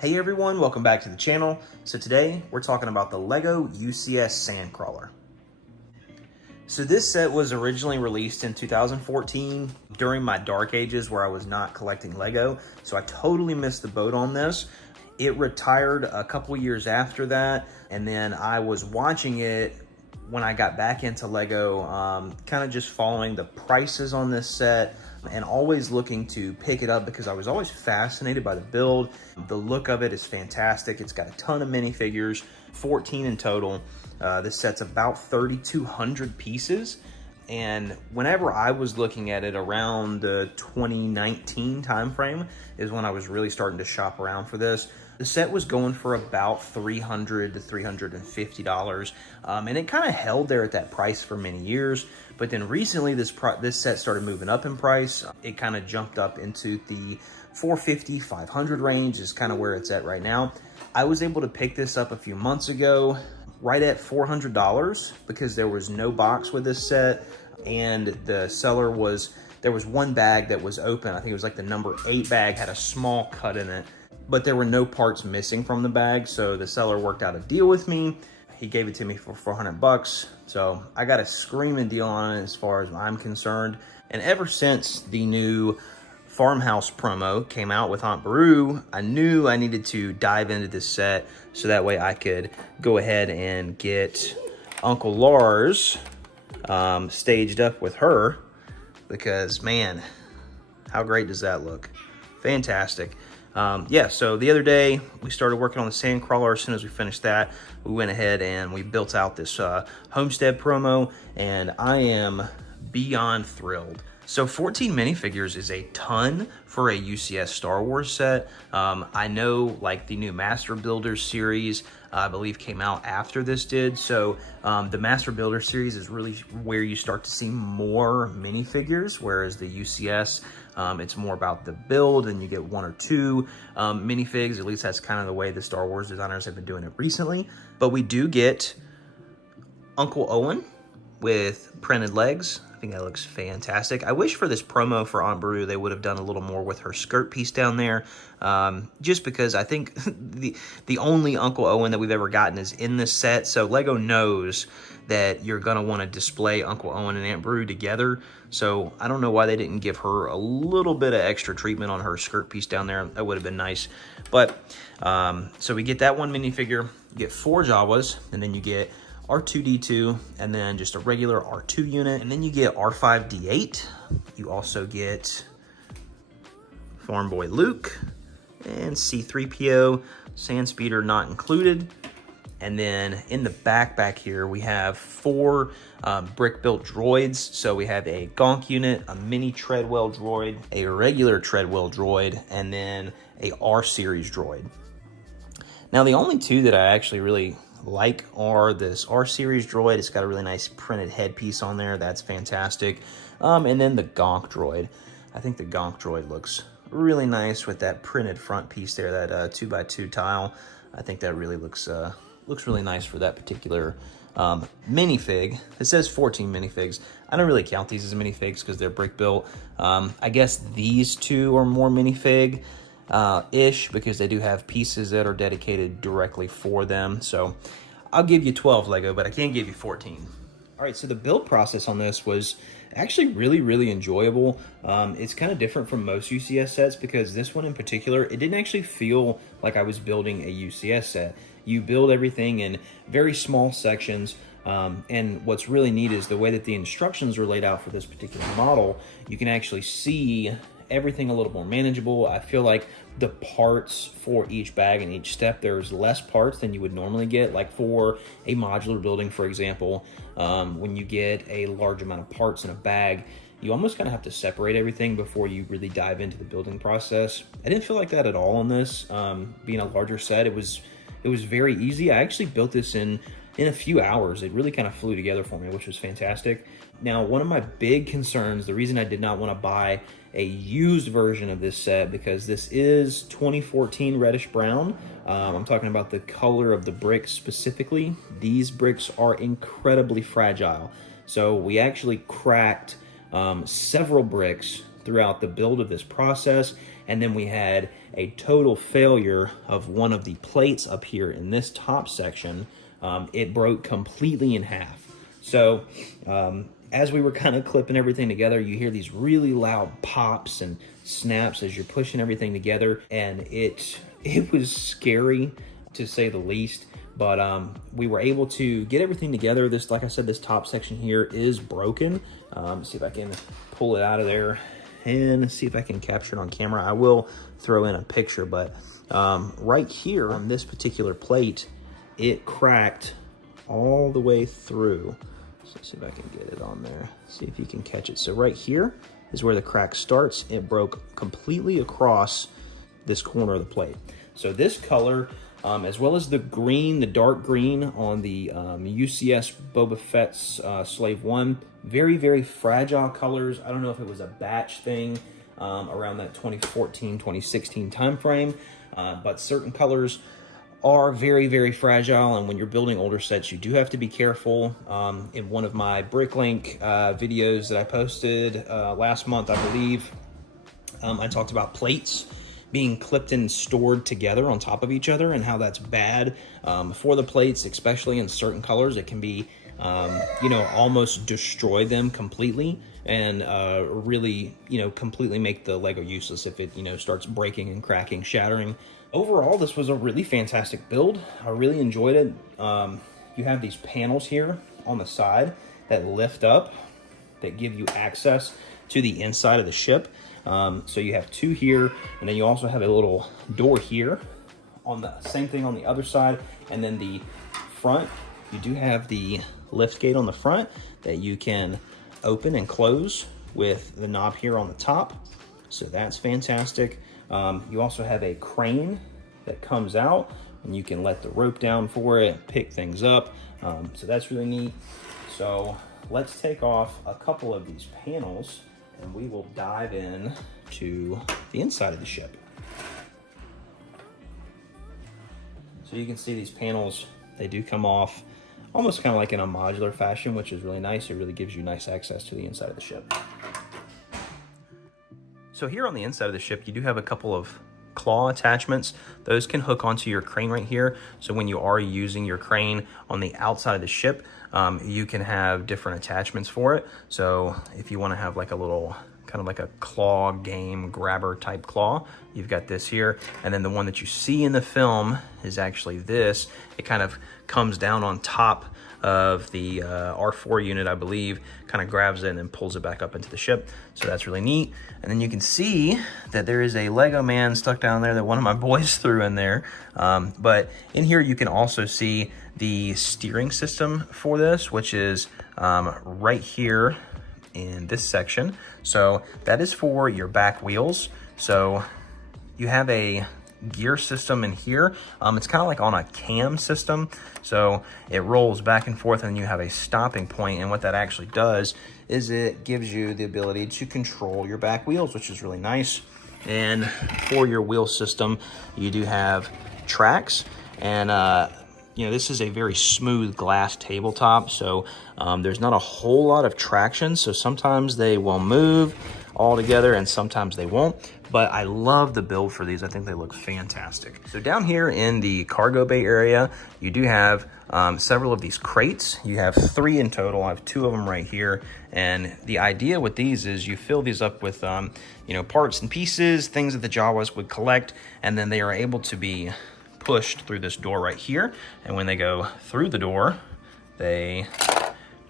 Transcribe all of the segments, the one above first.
Hey everyone, welcome back to the channel. So today we're talking about the LEGO UCS Sandcrawler. So this set was originally released in 2014 during my dark ages where I was not collecting LEGO. So I totally missed the boat on this. It retired a couple years after that, and then I was watching it when I got back into LEGO, kind of just following the prices on this set and always looking to pick it up because I was always fascinated by the build. The look of it is fantastic. It's got a ton of minifigures, 14 in total. This set's about 3,200 pieces. And whenever I was looking at it around the 2019 timeframe is when I was really starting to shop around for this. The set was going for about $300 to $350, and it kind of held there at that price for many years. But then recently, this set started moving up in price. It kind of jumped up into the $450, $500 range is kind of where it's at right now. I was able to pick this up a few months ago, right at $400 because there was no box with this set, and the seller there was one bag that was open. I think it was like the number 8 bag, had a small cut in it, but there were no parts missing from the bag. So the seller worked out a deal with me. He gave it to me for 400 bucks. So I got a screaming deal on it as far as I'm concerned. And ever since the new Farmhouse promo came out with Aunt Beru, I knew I needed to dive into this set so that way I could go ahead and get Uncle Lars staged up with her, because man, how great does that look? Fantastic. Yeah, so the other day we started working on the Sandcrawler. As soon as we finished that, we went ahead and we built out this Homestead promo, and I am beyond thrilled. So 14 minifigures is a ton for a UCS Star Wars set. I know like the new Master Builder series, I believe came out after this did. So the Master Builder series is really where you start to see more minifigures, whereas the UCS, it's more about the build and you get 1 or 2 minifigs. At least that's kind of the way the Star Wars designers have been doing it recently. But we do get Uncle Owen with printed legs. I think that looks fantastic. I wish for this promo for Aunt Beru they would have done a little more with her skirt piece down there, just because I think the only Uncle Owen that we've ever gotten is in this set, so LEGO knows that you're going to want to display Uncle Owen and Aunt Beru together, so I don't know why they didn't give her a little bit of extra treatment on her skirt piece down there. That would have been nice. But so we get that one minifigure, you get 4 Jawas, and then you get R2-D2, and then just a regular R2 unit, and then you get R5-D8. You also get Farm Boy Luke and C-3PO, Sand Speeder not included. And then in the back here, we have 4 brick-built droids. So we have a Gonk unit, a mini Treadwell droid, a regular Treadwell droid, and then a R-Series droid. Now, the only 2 that I actually really like are this R-Series droid. It's got a really nice printed headpiece on there. That's fantastic. And then the Gonk droid. I think the Gonk droid looks really nice with that printed front piece there, that 2x2 tile. I think that really looks really nice for that particular minifig. It says 14 minifigs. I don't really count these as minifigs because they're brick built. I guess these 2 are more minifig ish, because they do have pieces that are dedicated directly for them. So I'll give you 12 LEGO, but I can't give you 14. All right, so the build process on this was actually really enjoyable. It's kind of different from most UCS sets because this one in particular, it didn't actually feel like I was building a UCS set. You build everything in very small sections. And what's really neat is the way that the instructions are laid out for this particular model. You can actually see everything a little more manageable. I feel like the parts for each bag and each step, there's less parts than you would normally get. Like for a modular building, for example, when you get a large amount of parts in a bag, you almost kind of have to separate everything before you really dive into the building process. I didn't feel like that at all on this. Being a larger set, it was very easy. I actually built this in a few hours. It really kind of flew together for me, which was fantastic. Now, one of my big concerns, the reason I did not want to buy a used version of this set, because this is 2014 reddish brown. I'm talking about the color of the bricks specifically. These bricks are incredibly fragile. So we actually cracked several bricks throughout the build of this process, And then we had a total failure of one of the plates up here in this top section. It broke completely in half. So as we were kind of clipping everything together, you hear these really loud pops and snaps as you're pushing everything together, and it was scary to say the least. But we were able to get everything together. This, like I said, this top section here is broken. See if I can pull it out of there and see if I can capture it on camera. I will throw in a picture, but right here on this particular plate, it cracked all the way through. So let's see if I can get it on there. See if you can catch it. So right here is where the crack starts. It broke completely across this corner of the plate. So this color, as well as the green, the dark green on the UCS Boba Fett's Slave 1, very, very fragile colors. I don't know if it was a batch thing around that 2014, 2016 time frame, but certain colors are very, very fragile, and when you're building older sets, you do have to be careful. In one of my Bricklink videos that I posted last month, I believe, I talked about plates being clipped and stored together on top of each other and how that's bad for the plates, especially in certain colors. It can be, you know, almost destroy them completely and really, you know, completely make the Lego useless if it, you know, starts breaking and cracking, shattering. Overall, this was a really fantastic build. I really enjoyed it. You have these panels here on the side that lift up, that give you access to the inside of the ship. So you have two here, and then you also have a little door here on the same thing on the other side. And then the front, you do have the lift gate on the front that you can open and close with the knob here on the top. So that's fantastic. You also have a crane that comes out, and you can let the rope down for it, pick things up. So that's really neat. So let's take off a couple of these panels and we will dive in to the inside of the ship. So you can see these panels, they do come off almost kind of like in a modular fashion, which is really nice. It really gives you nice access to the inside of the ship. So here on the inside of the ship, you do have a couple of claw attachments. Those can hook onto your crane right here. So when you are using your crane on the outside of the ship, you can have different attachments for it. So if you want to have like a little kind of like a claw game grabber type claw, you've got this here. And then the one that you see in the film is actually this. It kind of comes down on top of the R4 unit, I believe, kind of grabs it and then pulls it back up into the ship. So that's really neat. And then you can see that there is a Lego man stuck down there that one of my boys threw in there. But in here you can also see the steering system for this, which is right here in this section. So that is for your back wheels. So you have a gear system in here. It's kind of like on a cam system. So it rolls back and forth and you have a stopping point. And what that actually does is it gives you the ability to control your back wheels, which is really nice. And for your wheel system, you do have tracks. And you know, this is a very smooth glass tabletop. So there's not a whole lot of traction. So sometimes they will move all together and sometimes they won't. But I love the build for these. I think they look fantastic. So down here in the cargo bay area, you do have several of these crates. You have 3 in total. I have 2 of them right here. And the idea with these is you fill these up with you know, parts and pieces, things that the Jawas would collect, and then they are able to be pushed through this door right here. And when they go through the door, they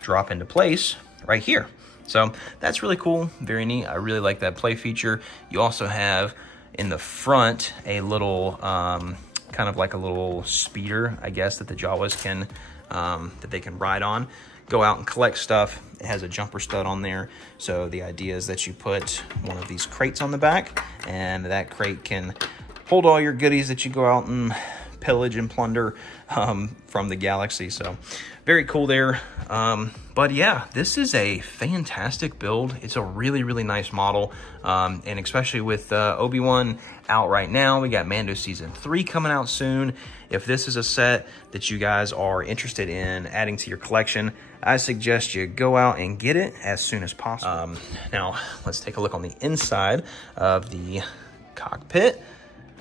drop into place right here. So that's really cool, very neat. I really like that play feature. You also have in the front a little, kind of like a little speeder, I guess, that the Jawas can, that they can ride on, go out and collect stuff. It has a jumper stud on there. So the idea is that you put one of these crates on the back, and that crate can hold all your goodies that you go out and pillage and plunder from the galaxy. So very cool there. But yeah, this is a fantastic build. It's a really, really nice model. And especially with Obi-Wan out right now, we got Mando Season 3 coming out soon. If this is a set that you guys are interested in adding to your collection, I suggest you go out and get it as soon as possible. Now, let's take a look on the inside of the cockpit.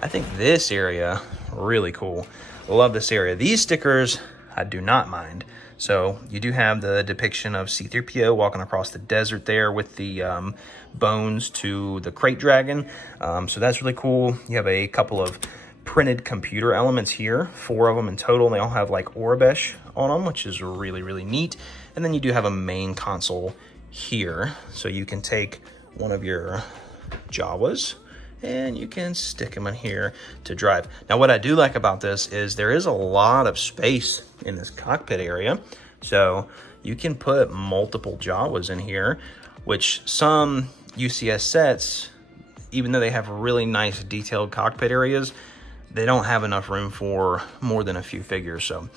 I think this area, really cool. Love this area. These stickers, I do not mind. So you do have the depiction of C-3PO walking across the desert there with the bones to the crate dragon. So that's really cool. You have a couple of printed computer elements here, 4 of them in total, and they all have like Aurebesh on them, which is really, really neat. And then you do have a main console here. So you can take one of your Jawas and you can stick them in here to drive. Now, what I do like about this is there is a lot of space in this cockpit area. So you can put multiple Jawas in here, which some UCS sets, even though they have really nice detailed cockpit areas, they don't have enough room for more than a few figures. So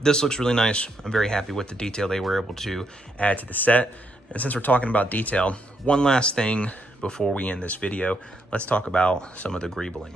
this looks really nice. I'm very happy with the detail they were able to add to the set. And since we're talking about detail, one last thing before we end this video, let's talk about some of the greebling.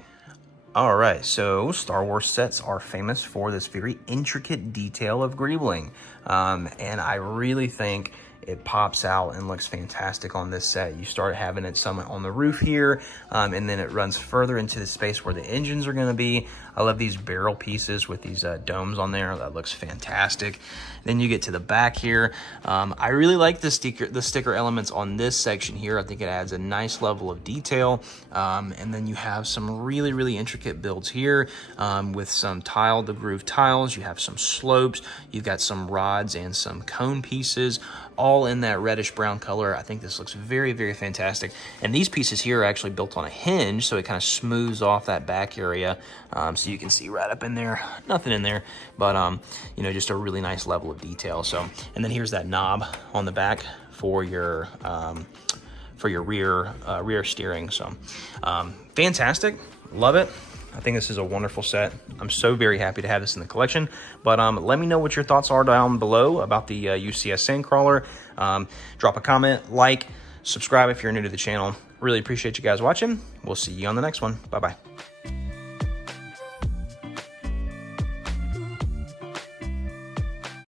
All right, so Star Wars sets are famous for this very intricate detail of greebling. And I really think it pops out and looks fantastic on this set. You start having it some on the roof here, and then it runs further into the space where the engines are gonna be. I love these barrel pieces with these domes on there. That looks fantastic. Then you get to the back here. I really like the sticker elements on this section here. I think it adds a nice level of detail. And then you have some really, really intricate builds here with some the groove tiles. You have some slopes. You've got some rods and some cone pieces, all in that reddish brown color. I think this looks very, very fantastic. And these pieces here are actually built on a hinge, so it kind of smooths off that back area. So you can see right up in there, nothing in there, but you know, just a really nice level of detail. So, and then here's that knob on the back for your rear steering. So fantastic, love it. I think this is a wonderful set. I'm so very happy to have this in the collection. But let me know what your thoughts are down below about the UCS Sandcrawler. Drop a comment, like, subscribe if you're new to the channel. Really appreciate you guys watching. We'll see you on the next one. Bye-bye.